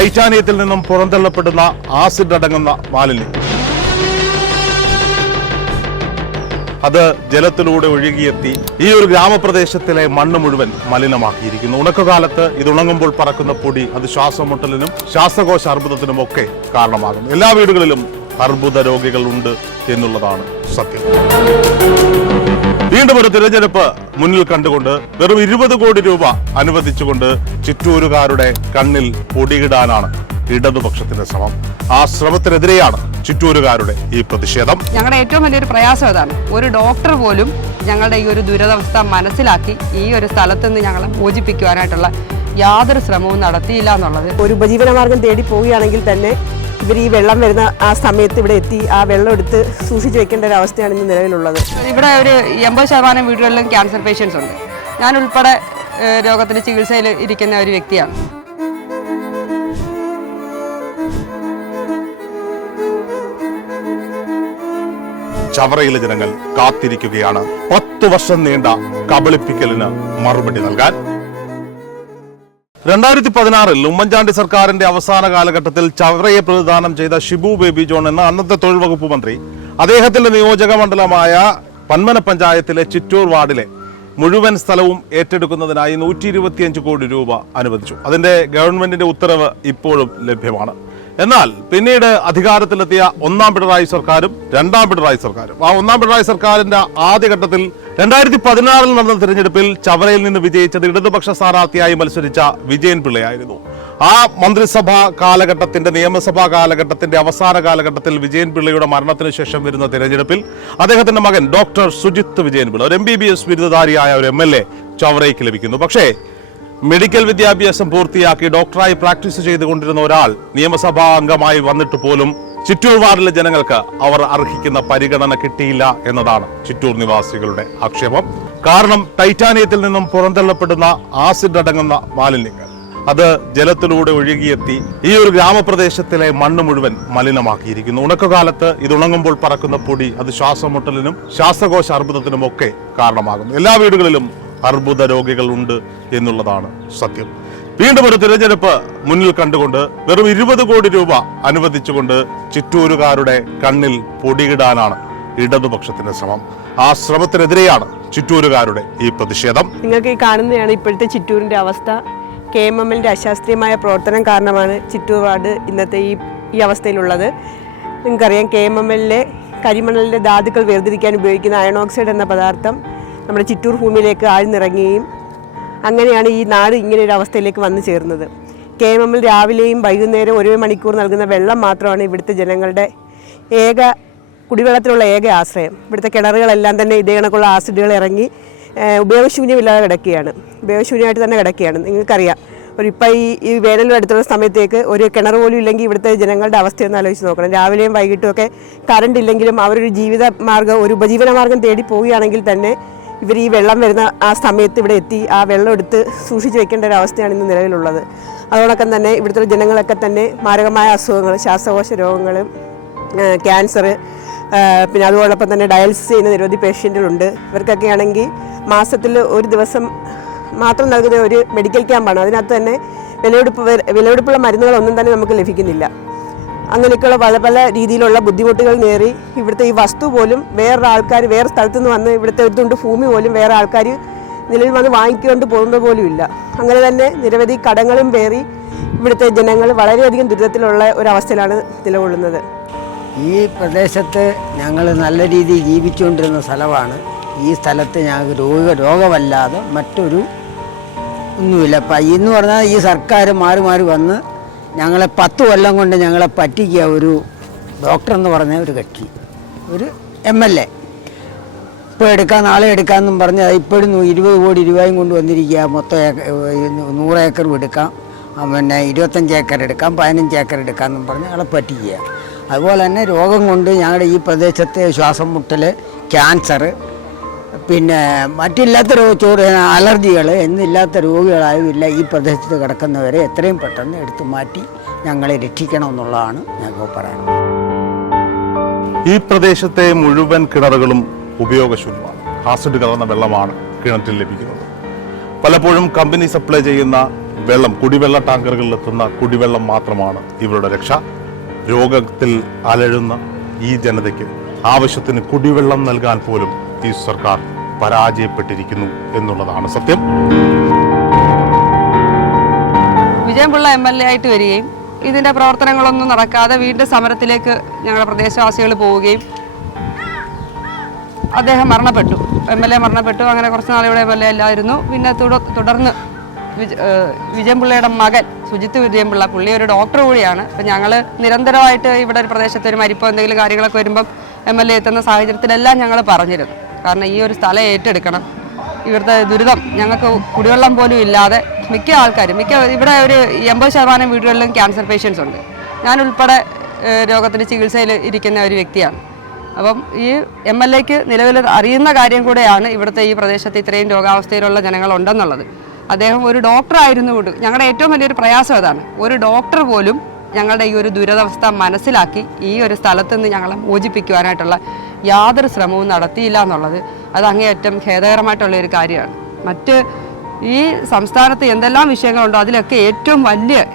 ടൈറ്റാനിയത്തിൽ നിന്നും പുറന്തള്ളപ്പെടുന്ന ആസിഡ് അടങ്ങുന്ന മാലിന്യം അത് ജലത്തിലൂടെ ഒഴുകിയെത്തി ഈ ഒരു ഗ്രാമപ്രദേശത്തിലെ മണ്ണ് മുഴുവൻ മലിനമാക്കിയിരിക്കുന്നു. ഉണക്കകാലത്ത് ഇത് ഉണങ്ങുമ്പോൾ പറക്കുന്ന പൊടി അത് ശ്വാസമുട്ടലിനും ശ്വാസകോശ അർബുദത്തിനും ഒക്കെ കാരണമാകുന്നു. എല്ലാ വീടുകളിലും അർബുദ രോഗികൾ ഉണ്ട് എന്നുള്ളതാണ് സത്യം. വീണ്ടും ഒരു തിരഞ്ഞെടുപ്പ് മുന്നിൽ കണ്ടുകൊണ്ട് വെറും 20 കോടി രൂപ അനുവദിച്ചുകൊണ്ട് ചിറ്റൂരുകാരുടെ കണ്ണിൽ പൊടിയിടാനാണ് ഇടതുപക്ഷത്തിന്റെ ശ്രമം. ആ ശ്രമത്തിനെതിരെയാണ് ചിറ്റൂരുകാരുടെ ഈ പ്രതിഷേധം. ഞങ്ങളുടെ ഏറ്റവും വലിയൊരു പ്രയാസം അതാണ്. ഒരു ഡോക്ടർ പോലും ഞങ്ങളുടെ ഈ ഒരു ദുരിതാവസ്ഥ മനസ്സിലാക്കി ഈ ഒരു സ്ഥലത്ത് നിന്ന് ഞങ്ങളെ മോചിപ്പിക്കുവാനായിട്ടുള്ള യാതൊരു ശ്രമവും നടത്തിയില്ല എന്നുള്ളത്. ഒരു ഉപജീവനമാർഗം തേടി പോവുകയാണെങ്കിൽ തന്നെ ഇവർ ഈ വെള്ളം വരുന്ന ആ സമയത്ത് ഇവിടെ എത്തി ആ വെള്ളം എടുത്ത് സൂക്ഷിച്ചു വെക്കേണ്ട ഒരു അവസ്ഥയാണ് ഇന്ന് നിലവിലുള്ളത്. ഇവിടെ ഒരു 80% വീടുകളിലും ക്യാൻസർ പേഷ്യൻസ് ഉണ്ട്. ഞാൻ ഉൾപ്പെടെ രോഗത്തിന് ചികിത്സയിൽ ഇരിക്കുന്ന ഒരു വ്യക്തിയാണ്. ചവറയിലെ ജനങ്ങൾ കാത്തിരിക്കുകയാണ് 10 വർഷം നീണ്ട കബളിപ്പിക്കലിന് മറുപടി നൽകാൻ. 2016 ഉമ്മൻചാണ്ടി സർക്കാരിന്റെ അവസാന കാലഘട്ടത്തിൽ ചവറയെ പ്രതിദാനം ചെയ്ത ഷിബു ബേബി ജോൺ എന്ന അന്നത്തെ തൊഴിൽ വകുപ്പ് മന്ത്രി അദ്ദേഹത്തിന്റെ നിയോജക മണ്ഡലമായ പന്മന പഞ്ചായത്തിലെ ചിറ്റൂർ വാർഡിലെ മുഴുവൻ സ്ഥലവും ഏറ്റെടുക്കുന്നതിനായി 125 കോടി രൂപ അനുവദിച്ചു. അതിന്റെ ഗവൺമെന്റിന്റെ ഉത്തരവ് ഇപ്പോഴും ലഭ്യമാണ്. എന്നാൽ പിന്നീട് അധികാരത്തിലെത്തിയ ഒന്നാം പിണറായി സർക്കാരും രണ്ടാം പിണറായി സർക്കാരും ഒന്നാം പിണറായി സർക്കാരിന്റെ ആദ്യഘട്ടത്തിൽ 2016 നടന്ന തിരഞ്ഞെടുപ്പിൽ ചവറയിൽ നിന്ന് വിജയിച്ചത് ഇടതുപക്ഷ സ്ഥാനാർത്ഥിയായി മത്സരിച്ച വിജയൻ പിള്ളയായിരുന്നു. ആ മന്ത്രിസഭാ കാലഘട്ടത്തിന്റെ നിയമസഭാ കാലഘട്ടത്തിന്റെ അവസാന കാലഘട്ടത്തിൽ വിജയൻ പിള്ളയുടെ മരണത്തിന് ശേഷം വരുന്ന തിരഞ്ഞെടുപ്പിൽ അദ്ദേഹത്തിന്റെ മകൻ ഡോക്ടർ സുജിത്ത് വിജയൻ പിള്ള ഒരു MBBS ബിരുദധാരിയായ ഒരു MLA ചവറയ്ക്ക് ലഭിക്കുന്നു. പക്ഷേ മെഡിക്കൽ വിദ്യാഭ്യാസം പൂർത്തിയാക്കി ഡോക്ടറായി പ്രാക്ടീസ് ചെയ്തുകൊണ്ടിരുന്ന ഒരാൾ നിയമസഭാ അംഗമായി വന്നിട്ട് പോലും ചിറ്റൂർ വാർഡിലെ ജനങ്ങൾക്ക് അവർ അർഹിക്കുന്ന പരിഗണന കിട്ടിയില്ല എന്നതാണ് ചിറ്റൂർ നിവാസികളുടെ ആക്ഷേപം. കാരണം ടൈറ്റാനിയത്തിൽ നിന്നും പുറന്തള്ളപ്പെടുന്ന ആസിഡ് അടങ്ങുന്ന മാലിന്യങ്ങൾ അത് ജലത്തിലൂടെ ഒഴുകിയെത്തി ഈ ഒരു ഗ്രാമപ്രദേശത്തിലെ മണ്ണ് മുഴുവൻ മലിനമാക്കിയിരിക്കുന്നു. ഉണക്കകാലത്ത് ഇത് ഉണങ്ങുമ്പോൾ പറക്കുന്ന പൊടി അത് ശ്വാസമുട്ടലിനും ശ്വാസകോശ അർബുദത്തിനും ഒക്കെ കാരണമാകുന്നു. എല്ലാ വീടുകളിലും അർബുദ രോഗികൾ ഉണ്ട് എന്നുള്ളതാണ് സത്യം. വീണ്ടും ഒരു തിരഞ്ഞെടുപ്പ് മുന്നിൽ കണ്ടുകൊണ്ട് വെറും 20 കോടി രൂപ അനുവദിച്ചുകൊണ്ട് ചിറ്റൂരുകാരുടെ കണ്ണിൽ പൊടിയിടാനാണ് ഇടതുപക്ഷത്തിന്റെ ശ്രമം. ആ ശ്രമത്തിനെതിരെയാണ് ചിറ്റൂരുകാരുടെ ഈ പ്രതിഷേധം. നിങ്ങൾക്ക് ഈ കാണുന്നതാണ് ഇപ്പോഴത്തെ ചിറ്റൂരിന്റെ അവസ്ഥ. KMMLന്റെ അശാസ്ത്രീയമായ പ്രവർത്തനം കാരണമാണ് ചിറ്റൂർ വാർഡ് ഇന്നത്തെ ഈ അവസ്ഥയിലുള്ളത്. നിങ്ങൾക്കറിയാം, KMMLലെ കരിമണലിന്റെ ധാതുക്കൾ വേർതിരിക്കാൻ ഉപയോഗിക്കുന്ന അയൺ ഓക്സൈഡ് എന്ന പദാർത്ഥം നമ്മുടെ ചിറ്റൂർ ഭൂമിയിലേക്ക് ആഴ്ന്നിറങ്ങുകയും അങ്ങനെയാണ് ഈ നാട് ഇങ്ങനെ ഒരു അവസ്ഥയിലേക്ക് വന്നു ചേർന്നത്. KMML രാവിലെയും വൈകുന്നേരം 1 മണിക്കൂർ നൽകുന്ന വെള്ളം മാത്രമാണ് ഇവിടുത്തെ ജനങ്ങളുടെ കുടിവെള്ളത്തിനുള്ള ഏക ആശ്രയം. ഇവിടുത്തെ കിണറുകളെല്ലാം തന്നെ ഇതേ കണക്കുള്ള ആസിഡുകൾ ഇറങ്ങി ഉപയോഗശൂന്യമില്ലാതെ ഉപയോഗശൂന്യമായിട്ട് തന്നെ കിടക്കുകയാണ്. നിങ്ങൾക്കറിയാം, ഇപ്പം ഈ വേനലിൽ അടുത്തുള്ള സമയത്തേക്ക് ഒരു കിണർ പോലും ഇല്ലെങ്കിൽ ഇവിടുത്തെ ജനങ്ങളുടെ അവസ്ഥയൊന്ന് ആലോചിച്ച് നോക്കണം. രാവിലെയും വൈകിട്ടും ഒക്കെ കറണ്ട് ഇല്ലെങ്കിലും അവരൊരു ഒരു ഉപജീവനമാർഗം തേടി പോവുകയാണെങ്കിൽ തന്നെ ഇവർ ഈ വെള്ളം വരുന്ന ആ സമയത്ത് ഇവിടെ എത്തി ആ വെള്ളം എടുത്ത് സൂക്ഷിച്ചു വെക്കേണ്ട ഒരു അവസ്ഥയാണ് ഇന്ന് നിലവിലുള്ളത്. അതോടൊപ്പം തന്നെ ഇവിടുത്തെ ജനങ്ങളൊക്കെ തന്നെ മാരകമായ അസുഖങ്ങൾ, ശ്വാസകോശ രോഗങ്ങൾ, ക്യാൻസർ, പിന്നെ അതോടൊപ്പം തന്നെ ഡയാലിസിസ് ചെയ്യുന്ന നിരവധി പേഷ്യൻറ്റുകളുണ്ട്. ഇവർക്കൊക്കെ ആണെങ്കിൽ മാസത്തിൽ ഒരു ദിവസം മാത്രം നൽകുന്ന ഒരു മെഡിക്കൽ ക്യാമ്പാണ്. അതിനകത്ത് തന്നെ വിലപിടിപ്പുള്ള മരുന്നുകളൊന്നും തന്നെ നമുക്ക് ലഭിക്കുന്നില്ല. അങ്ങനെയൊക്കെയുള്ള പല പല രീതിയിലുള്ള ബുദ്ധിമുട്ടുകൾ നേറി ഇവിടുത്തെ ഈ വസ്തു പോലും വേറെ സ്ഥലത്തു നിന്ന് വന്ന് ഇവിടുത്തെ ഇതുകൊണ്ട് ഭൂമി പോലും വേറെ ആൾക്കാർ നിലവിൽ വന്ന് വാങ്ങിക്കൊണ്ട് പോകുന്നത് പോലും ഇല്ല. അങ്ങനെ തന്നെ നിരവധി കടങ്ങളും പേറി ഇവിടുത്തെ ജനങ്ങൾ വളരെയധികം ദുരിതത്തിലുള്ള ഒരവസ്ഥയിലാണ് നിലകൊള്ളുന്നത്. ഈ പ്രദേശത്ത് ഞങ്ങൾ നല്ല രീതിയിൽ ജീവിച്ചുകൊണ്ടിരുന്ന സ്ഥലമാണ്. ഈ സ്ഥലത്ത് ഞങ്ങൾക്ക് രോഗമല്ലാതെ മറ്റൊരു ഒന്നുമില്ല. അപ്പം ഇന്ന് പറഞ്ഞാൽ ഈ സർക്കാർ മാറി വന്ന് ഞങ്ങളെ 10 കൊല്ലം കൊണ്ട് ഞങ്ങളെ പറ്റിക്കുക ഒരു ഡോക്ടർ എന്ന് പറഞ്ഞ ഒരു കക്ഷി, ഒരു MLA. ഇപ്പോൾ എടുക്കാം നാളെ എടുക്കാമെന്നും പറഞ്ഞ് ഇപ്പോഴും 20 കോടി രൂപയും കൊണ്ട് വന്നിരിക്കുക. മൊത്തം 100 ഏക്കർ എടുക്കാം, പിന്നെ 25 ഏക്കർ എടുക്കാം, 15 ഏക്കർ എടുക്കാമെന്നും പറഞ്ഞ് ഞങ്ങളെ പറ്റിക്കുക. അതുപോലെ തന്നെ രോഗം കൊണ്ട് ഞങ്ങളുടെ ഈ പ്രദേശത്തെ ശ്വാസം മുട്ടൽ, ക്യാൻസർ, പിന്നെ മറ്റില്ലാത്ത അലർജികൾ എന്നില്ലാത്ത രോഗികളായുമില്ല ഈ പ്രദേശത്ത് കിടക്കുന്നവരെ എത്രയും പെട്ടെന്ന് എടുത്തു മാറ്റി ഞങ്ങളെ രക്ഷിക്കണമെന്നുള്ളതാണ് ഞങ്ങൾക്ക് പറയാനുള്ളത്. ഈ പ്രദേശത്തെ മുഴുവൻ കിണറുകളും ഉപയോഗശൂന്യമാണ്. ആസിഡ് കലർന്ന വെള്ളമാണ് കിണറ്റിൽ ലഭിക്കുന്നത്. പലപ്പോഴും കമ്പനി സപ്ലൈ ചെയ്യുന്ന കുടിവെള്ള ടാങ്കറുകളിൽ എത്തുന്ന കുടിവെള്ളം മാത്രമാണ് ഇവരുടെ രക്ഷ. രോഗത്തിൽ അലഴുന്ന ഈ ജനതയ്ക്ക് ആവശ്യത്തിന് കുടിവെള്ളം നൽകാൻ പോലും ഈ സർക്കാർ പരാജയപ്പെട്ടിരിക്കുന്നു എന്നുള്ളതാണ് സത്യം. വിജയൻപിള്ള MLA ആയിട്ട് വരികയും ഇതിന്റെ പ്രവർത്തനങ്ങളൊന്നും നടക്കാതെ വീണ്ടും സമരത്തിലേക്ക് ഞങ്ങളുടെ പ്രദേശവാസികൾ പോവുകയും അദ്ദേഹം മരണപ്പെട്ടു. MLA മരണപ്പെട്ടു. അങ്ങനെ കുറച്ച് നാളിവിടെ MLA അല്ലായിരുന്നു. പിന്നെ തുടർന്ന് വിജയൻപിള്ളയുടെ മകൻ സുജിത്ത് വിജയൻപിള്ള, പുള്ളി ഒരു ഡോക്ടർ കൂടിയാണ്. അപ്പം ഞങ്ങൾ നിരന്തരമായിട്ട് ഇവിടെ ഒരു പ്രദേശത്ത് ഒരു മരിപ്പോ എന്തെങ്കിലും കാര്യങ്ങളൊക്കെ വരുമ്പം MLA എത്തുന്ന സാഹചര്യത്തിലെല്ലാം ഞങ്ങൾ പറഞ്ഞിരുന്നു. കാരണം ഈ ഒരു സ്ഥലം ഏറ്റെടുക്കണം, ഇവിടുത്തെ ദുരിതം, ഞങ്ങൾക്ക് കുടിവെള്ളം പോലും ഇല്ലാതെ മിക്ക ആൾക്കാരും ഇവിടെ ഒരു 80% വീടുകളിലും ക്യാൻസർ പേഷ്യൻസ് ഉണ്ട്. ഞാനുൾപ്പെടെ രോഗത്തിൻ്റെ ചികിത്സയിൽ ഇരിക്കുന്ന ഒരു വ്യക്തിയാണ്. അപ്പം ഈ MLAക്ക് നിലവിൽ അറിയുന്ന കാര്യം കൂടെയാണ് ഇവിടുത്തെ ഈ പ്രദേശത്ത് ഇത്രയും രോഗാവസ്ഥയിലുള്ള ജനങ്ങളുണ്ടെന്നുള്ളത്. അദ്ദേഹം ഒരു ഡോക്ടറായിരുന്നു കൊണ്ട് ഞങ്ങളുടെ ഏറ്റവും വലിയൊരു പ്രയാസം അതാണ്. ഒരു ഡോക്ടർ പോലും ഞങ്ങളുടെ ഈ ഒരു ദുരിതാവസ്ഥ മനസ്സിലാക്കി ഈ ഒരു സ്ഥലത്ത് നിന്ന് ഞങ്ങളെ മോചിപ്പിക്കുവാനായിട്ടുള്ള യാതൊരു ശ്രമവും നടത്തിയില്ല എന്നുള്ളത് അത് അങ്ങേയറ്റം ഖേദകരമായിട്ടുള്ള ഒരു കാര്യമാണ്. മറ്റ് ഈ സംസ്ഥാനത്ത് എന്തെല്ലാം വിഷയങ്ങളുണ്ടോ അതിലൊക്കെ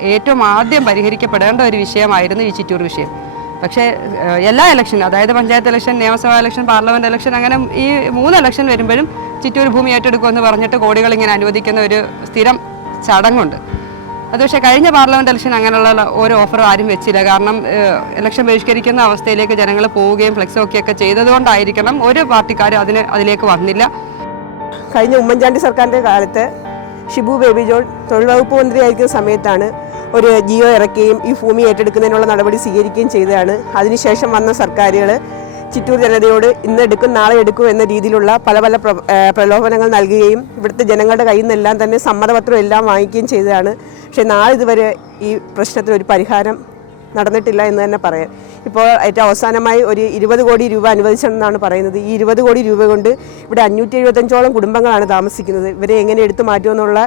ഏറ്റവും ആദ്യം പരിഹരിക്കപ്പെടേണ്ട ഒരു വിഷയമായിരുന്നു ഈ ചിറ്റൂർ വിഷയം. പക്ഷേ എല്ലാ ഇലക്ഷനും, അതായത് പഞ്ചായത്ത് ഇലക്ഷൻ, നിയമസഭാ ഇലക്ഷൻ, പാർലമെൻറ്റ് ഇലക്ഷൻ, അങ്ങനെ ഈ 3 ഇലക്ഷൻ വരുമ്പോഴും ചിറ്റൂർ ഭൂമി ഏറ്റെടുക്കുമെന്ന് പറഞ്ഞിട്ട് കോടികൾ ഇങ്ങനെ അനുവദിക്കുന്ന ഒരു സ്ഥിരം ചടങ്ങുണ്ട്. അത് പക്ഷേ കഴിഞ്ഞ പാർലമെൻറ്റ് ഇലക്ഷൻ അങ്ങനെയുള്ള ഒരു ഓഫറും ആരും വെച്ചില്ല. കാരണം ഇലക്ഷൻ ബഹിഷ്കരിക്കുന്ന അവസ്ഥയിലേക്ക് ജനങ്ങൾ പോവുകയും ഫ്ലെക്സ് ഒക്കെ ചെയ്തതുകൊണ്ടായിരിക്കണം ഒരു പാർട്ടിക്കാരും അതിലേക്ക് വന്നില്ല. കഴിഞ്ഞ ഉമ്മൻചാണ്ടി സർക്കാരിൻ്റെ കാലത്ത് ഷിബു ബേബി ജോൺ തൊഴിൽ വകുപ്പ് മന്ത്രിയായിരിക്കുന്ന സമയത്താണ് ഒരു ജിയോ ഇറക്കുകയും ഈ ഭൂമി ഏറ്റെടുക്കുന്നതിനുള്ള നടപടി സ്വീകരിക്കുകയും ചെയ്തതാണ്. അതിനുശേഷം വന്ന സർക്കാരുകൾ ചിറ്റൂർ ജനതയോട് ഇന്ന് എടുക്കും നാളെ എടുക്കും എന്ന രീതിയിലുള്ള പല പ്രലോഭനങ്ങൾ നൽകുകയും ഇവിടുത്തെ ജനങ്ങളുടെ കയ്യിൽ നിന്നെല്ലാം തന്നെ സമ്മതപത്രം എല്ലാം വാങ്ങിക്കുകയും ചെയ്തതാണ്. പക്ഷേ നാളിതുവരെ ഈ പ്രശ്നത്തിനൊരു പരിഹാരം നടന്നിട്ടില്ല എന്ന് തന്നെ പറയാം. ഇപ്പോൾ ഏറ്റവും അവസാനമായി ഒരു 20 കോടി രൂപ അനുവദിച്ചെന്നാണ് പറയുന്നത്. ഈ 20 കോടി രൂപ കൊണ്ട് ഇവിടെ 575ഓളം കുടുംബങ്ങളാണ് താമസിക്കുന്നത്. ഇവരെ എങ്ങനെ എടുത്തു മാറ്റുമെന്നുള്ള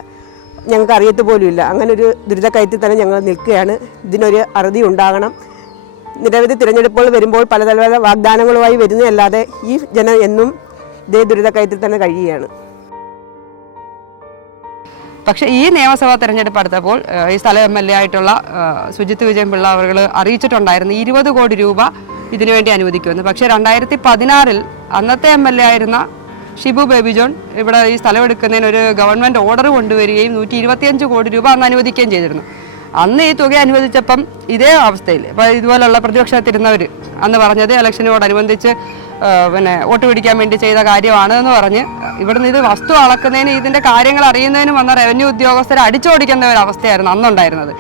ഞങ്ങൾക്ക് അറിയത്ത് പോലുമില്ല. അങ്ങനെ ഒരു ദുരിതക്കയത്തിൽ തന്നെ ഞങ്ങൾ നിൽക്കുകയാണ്. ഇതിനൊരു അറുതി ഉണ്ടാകണം. നിരവധി തിരഞ്ഞെടുപ്പുകൾ വരുമ്പോൾ പല വാഗ്ദാനങ്ങളുമായി വരുന്നതല്ലാതെ ഈ ജനം എന്നും ഇതേ ദുരിതക്കയത്തിൽ തന്നെ കഴിയുകയാണ്. പക്ഷേ ഈ നിയമസഭാ തെരഞ്ഞെടുപ്പ് അടുത്തപ്പോൾ ഈ സ്ഥല MLA ആയിട്ടുള്ള സുജിത്ത് വിജയൻപിള്ള അവർ അറിയിച്ചിട്ടുണ്ടായിരുന്നു 20 കോടി രൂപ ഇതിനുവേണ്ടി അനുവദിക്കുമെന്ന്. പക്ഷേ 2016 അന്നത്തെ MLA ആയിരുന്ന ഷിബു ബേബി ജോൺ ഇവിടെ ഈ സ്ഥലം എടുക്കുന്നതിന് ഒരു ഗവൺമെൻറ് ഓർഡർ കൊണ്ടുവരികയും 125 കോടി രൂപ അന്ന് അനുവദിക്കുകയും ചെയ്തിരുന്നു. അന്ന് ഈ തുക അനുവദിച്ചപ്പം ഇതേ അവസ്ഥയിൽ ഇപ്പോൾ ഇതുപോലുള്ള പ്രതിപക്ഷത്തിരുന്നവർ അന്ന് പറഞ്ഞത് ഇലക്ഷനോടനുബന്ധിച്ച് വോട്ട് പിടിക്കാൻ വേണ്ടി ചെയ്ത കാര്യമാണ് എന്ന് പറഞ്ഞ് ഇവിടുന്ന് ഇത് വസ്തു അളക്കുന്നതിന് ഇതിൻ്റെ കാര്യങ്ങൾ അറിയുന്നതിനും വന്ന റവന്യൂ ഉദ്യോഗസ്ഥരെ അടിച്ചോടിക്കുന്ന ഒരു അവസ്ഥയായിരുന്നു അന്നുണ്ടായിരുന്നത്.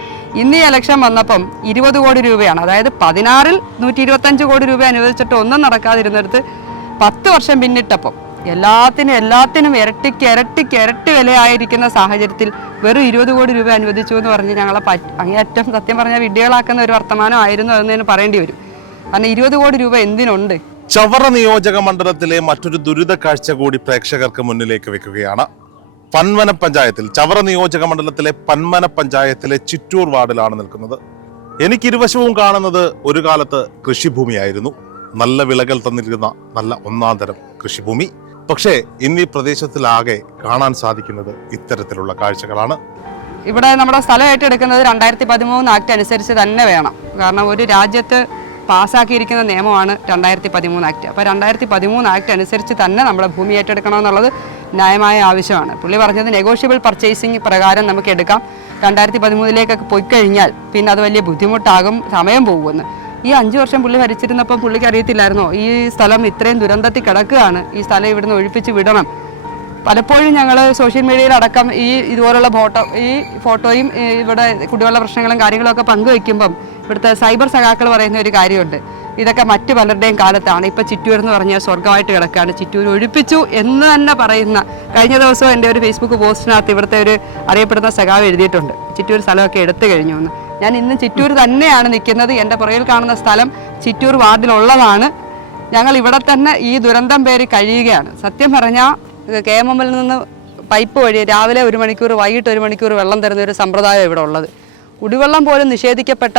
ഇന്ന് ഈ ഇലക്ഷൻ വന്നപ്പം 20 കോടി രൂപയാണ്. അതായത് 16 125 കോടി രൂപ അനുവദിച്ചിട്ട് ഒന്നും നടക്കാതിരുന്നിടത്ത് 10 വർഷം പിന്നിട്ടപ്പം എല്ലാത്തിനും ഇരട്ടി വിലയായിരിക്കുന്ന സാഹചര്യത്തിൽ വെറും 20 കോടി രൂപ അനുവദിച്ചു എന്ന് പറഞ്ഞ് ഞങ്ങളെ അങ്ങേയറ്റം സത്യം പറഞ്ഞാൽ വിഡ്ഢികളാക്കുന്ന ഒരു വർത്തമാനമായിരുന്നു എന്ന് പറയേണ്ടി വരും. കാരണം 20 കോടി രൂപ എന്തിനുണ്ട്? ചവറ നിയോജക മണ്ഡലത്തിലെ മറ്റൊരു ദുരിത കാഴ്ച കൂടി പ്രേക്ഷകർക്ക് മുന്നിലേക്ക് വെക്കുകയാണ്. പന്മന പഞ്ചായത്തിൽ, ചവറ നിയോജക മണ്ഡലത്തിലെ പന്മന പഞ്ചായത്തിലെ ചിറ്റൂർ വാർഡിലാണ് നിൽക്കുന്നത്. എനിക്ക് ഇരുവശവും കാണുന്നത് ഒരു കാലത്ത് കൃഷിഭൂമിയായിരുന്നു. നല്ല വിളകൾ തന്നിരുന്ന നല്ല ഒന്നാന്തരം കൃഷിഭൂമി. പക്ഷേ ഇന്ന് ഈ പ്രദേശത്തിലാകെ കാണാൻ സാധിക്കുന്നത് ഇത്തരത്തിലുള്ള കാഴ്ചകളാണ്. ഇവിടെ നമ്മുടെ സ്ഥലം ഏറ്റെടുക്കുന്നത് 2013 ആക്ട് അനുസരിച്ച് തന്നെ വേണം. കാരണം ഒരു രാജ്യത്ത് പാസ്സാക്കിയിരിക്കുന്ന നിയമമാണ് 2013 ആക്ട്. അപ്പോൾ 2013 ആക്ട് അനുസരിച്ച് തന്നെ നമ്മുടെ ഭൂമി ഏറ്റെടുക്കണമെന്നുള്ളത് ന്യായമായ ആവശ്യമാണ്. പുള്ളി പറഞ്ഞത് നെഗോഷ്യബിൾ പർച്ചേസിങ് പ്രകാരം നമുക്ക് എടുക്കാം. 2013 പോയി കഴിഞ്ഞാൽ പിന്നെ അത് വലിയ ബുദ്ധിമുട്ടാകും, സമയം പോകുമെന്ന്. ഈ 5 വർഷം പുള്ളി ഭരിച്ചിരുന്നപ്പം പുള്ളിക്ക് അറിയത്തില്ലായിരുന്നോ ഈ സ്ഥലം ഇത്രയും ദുരന്തത്തിൽ കിടക്കുകയാണ്, ഈ സ്ഥലം ഇവിടുന്ന് ഒഴിപ്പിച്ച് വിടണം. പലപ്പോഴും ഞങ്ങൾ സോഷ്യൽ മീഡിയയിൽ അടക്കം ഇതുപോലുള്ള ഫോട്ടോയും ഇവിടെ കുടിവെള്ള പ്രശ്നങ്ങളും കാര്യങ്ങളൊക്കെ പങ്കുവയ്ക്കുമ്പം ഇവിടുത്തെ സൈബർ സഖാക്കൾ പറയുന്ന ഒരു കാര്യമുണ്ട്, ഇതൊക്കെ മറ്റു പലരുടെയും കാലത്താണ്, ഇപ്പം ചിറ്റൂർ എന്ന് പറഞ്ഞാൽ സ്വർഗമായിട്ട് കിടക്കുകയാണ്, ചിറ്റൂർ ഒഴിപ്പിച്ചു എന്ന് തന്നെ പറയുന്ന. കഴിഞ്ഞ ദിവസം എൻ്റെ ഒരു ഫേസ്ബുക്ക് പോസ്റ്റിനകത്ത് ഇവിടുത്തെ ഒരു അറിയപ്പെടുന്ന സഖാവ് എഴുതിയിട്ടുണ്ട്, ചിറ്റൂർ സ്ഥലമൊക്കെ എടുത്തു കഴിഞ്ഞു എന്ന്. ഞാൻ ഇന്ന് ചിറ്റൂർ തന്നെയാണ് നിൽക്കുന്നത്. എൻ്റെ പുറകിൽ കാണുന്ന സ്ഥലം ചിറ്റൂർ വാർഡിലുള്ളതാണ്. ഞങ്ങൾ ഇവിടെ തന്നെ ഈ ദുരന്തം പേര് കഴിയുകയാണ്. സത്യം പറഞ്ഞാൽ KMMൽ നിന്ന് പൈപ്പ് വഴി രാവിലെ 1 മണിക്കൂർ വൈകിട്ട് 1 മണിക്കൂർ വെള്ളം തരുന്ന ഒരു സമ്പ്രദായം ഇവിടെ ഉള്ളത്. കുടിവെള്ളം പോലും നിഷേധിക്കപ്പെട്ട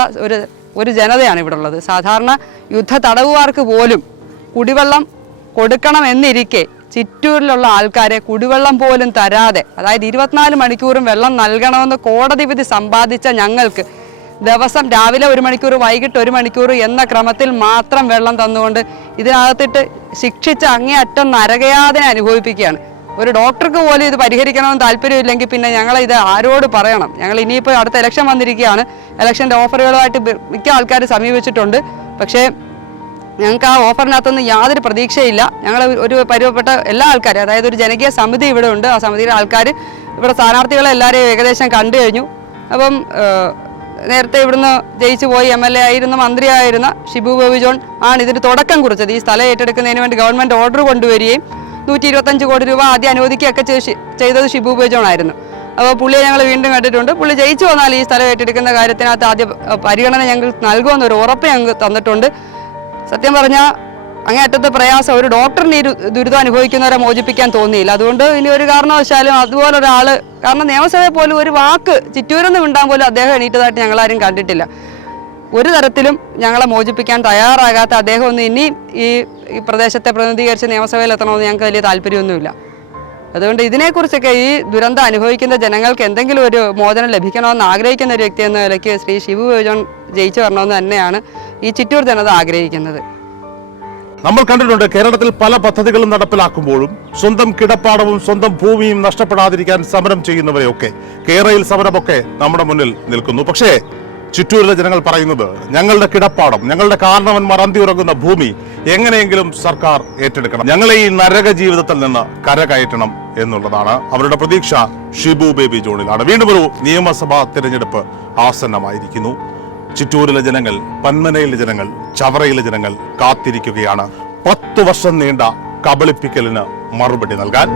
ഒരു ജനതയാണ് ഇവിടെ ഉള്ളത്. സാധാരണ യുദ്ധ തടവുകാർക്ക് പോലും കുടിവെള്ളം കൊടുക്കണം എന്നിരിക്കെ ചിറ്റൂരിലുള്ള ആൾക്കാരെ കുടിവെള്ളം പോലും തരാതെ, അതായത് 24 മണിക്കൂറും വെള്ളം നൽകണമെന്ന് കോടതി വിധി സമ്പാദിച്ച ഞങ്ങൾക്ക് ദിവസം രാവിലെ 1 മണിക്കൂർ, വൈകിട്ട് 1 മണിക്കൂർ എന്ന ക്രമത്തിൽ മാത്രം വെള്ളം തന്നുകൊണ്ട് ഇതിനകത്തിട്ട് ശിക്ഷിച്ച് അങ്ങേയറ്റം നരകയാതന അനുഭവിപ്പിക്കുകയാണ്. ഒരു ഡോക്ടർക്ക് പോലും ഇത് പരിഹരിക്കണമെന്ന് താല്പര്യമില്ലെങ്കിൽ പിന്നെ ഞങ്ങളിത് ആരോട് പറയണം? ഞങ്ങൾ ഇനിയിപ്പോൾ അടുത്ത ഇലക്ഷൻ വന്നിരിക്കുകയാണ്. ഇലക്ഷൻ്റെ ഓഫറുകളുമായിട്ട് മിക്ക ആൾക്കാർ സമീപിച്ചിട്ടുണ്ട്. പക്ഷേ ഞങ്ങൾക്ക് ആ ഓഫറിനകത്തൊന്നും യാതൊരു പ്രതീക്ഷയില്ല. ഞങ്ങൾ ഒരു പരിവപ്പെട്ട എല്ലാ ആൾക്കാരും, അതായത് ഒരു ജനകീയ സമിതി ഇവിടെ ഉണ്ട്. ആ സമിതിയിലെ ആൾക്കാർ ഇവിടെ സ്ഥാനാർത്ഥികളെ എല്ലാവരെയും ഏകദേശം കണ്ടു കഴിഞ്ഞു. അപ്പം നേരത്തെ ഇവിടുന്ന് ജയിച്ചു പോയി MLA ആയിരുന്ന, മന്ത്രിയായിരുന്ന ഷിബു ബേബി ജോൺ ആണ് ഇതിന് തുടക്കം കുറിച്ചത്. ഈ സ്ഥലം ഏറ്റെടുക്കുന്നതിന് വേണ്ടി ഗവൺമെൻറ് ഓർഡർ കൊണ്ടുവരികയും 125 കോടി രൂപ ആദ്യം അനുവദിക്കുകയൊക്കെ ചെയ്തത് ഷിബു ബേബി ജോൺ ആയിരുന്നു. അപ്പോൾ പുള്ളിയെ ഞങ്ങൾ വീണ്ടും കണ്ടിട്ടുണ്ട്. പുള്ളി ജയിച്ചു വന്നാൽ ഈ സ്ഥലം ഏറ്റെടുക്കുന്ന കാര്യത്തിനകത്ത് ആദ്യ പരിഗണന ഞങ്ങൾ നൽകുമെന്നൊരു ഉറപ്പ് ഞങ്ങൾക്ക് തന്നിട്ടുണ്ട്. സത്യം പറഞ്ഞാൽ അങ്ങേയറ്റത്തെ പ്രയാസം ഒരു ഡോക്ടറിന് ഈ ദുരിതം അനുഭവിക്കുന്നവരെ മോചിപ്പിക്കാൻ തോന്നിയില്ല. അതുകൊണ്ട് ഇനി ഒരു കാരണവശാലും അതുപോലൊരാൾ, കാരണം നിയമസഭയിൽ പോലും ഒരു വാക്ക് ചിറ്റൂരെന്ന് മിണ്ടാൻ പോലും അദ്ദേഹം എണീറ്റതായിട്ട് ഞങ്ങളാരും കണ്ടിട്ടില്ല. ഒരു തരത്തിലും ഞങ്ങളെ മോചിപ്പിക്കാൻ തയ്യാറാകാത്ത അദ്ദേഹം ഒന്ന് ഇനിയും ഈ പ്രദേശത്തെ പ്രതിനിധീകരിച്ച് നിയമസഭയിൽ എത്തണമെന്ന് ഞങ്ങൾക്ക് വലിയ താല്പര്യമൊന്നുമില്ല. അതുകൊണ്ട് ഇതിനെക്കുറിച്ചൊക്കെ ഈ ദുരന്തം അനുഭവിക്കുന്ന ജനങ്ങൾക്ക് എന്തെങ്കിലും ഒരു മോചനം ലഭിക്കണമെന്ന് ആഗ്രഹിക്കുന്ന ഒരു വ്യക്തി എന്ന നിലയ്ക്ക് ശ്രീ ഷിബു ബേബി ജോൺ ജയിച്ചു വരണമെന്ന് തന്നെയാണ് ഈ ചിറ്റൂർ ജനത ആഗ്രഹിക്കുന്നത്. നമ്മൾ കണ്ടിട്ടുണ്ട് കേരളത്തിൽ പല പദ്ധതികളും നടപ്പിലാക്കുമ്പോഴും സ്വന്തം കിടപ്പാടവും സ്വന്തം ഭൂമിയും നഷ്ടപ്പെടാതിരിക്കാൻ സമരം ചെയ്യുന്നവരെയൊക്കെ, കേരളയിൽ സമരമൊക്കെ നമ്മുടെ മുന്നിൽ നിൽക്കുന്നു. പക്ഷേ ചിറ്റൂരിലെ ജനങ്ങൾ പറയുന്നത് ഞങ്ങളുടെ കിടപ്പാടം, ഞങ്ങളുടെ കാരണവന്മാർ അന്തിയുറങ്ങുന്ന ഭൂമി എങ്ങനെയെങ്കിലും സർക്കാർ ഏറ്റെടുക്കണം, ഞങ്ങളെ ഈ നരക ജീവിതത്തിൽ നിന്ന് കരകയറ്റണം എന്നുള്ളതാണ്. അവരുടെ പ്രതീക്ഷ ഷിബു ബേബി ജോണിലാണ്. വീണ്ടും ഒരു നിയമസഭാ തിരഞ്ഞെടുപ്പ് ആസന്നമായിരിക്കുന്നു. ചിറ്റൂരിലെ ജനങ്ങൾ, പന്മനയിലെ ജനങ്ങൾ, ചവറയിലെ ജനങ്ങൾ കാത്തിരിക്കുകയാണ് 10 വർഷം നീണ്ട കബളിപ്പിക്കലിന് മറുപടി നൽകാൻ.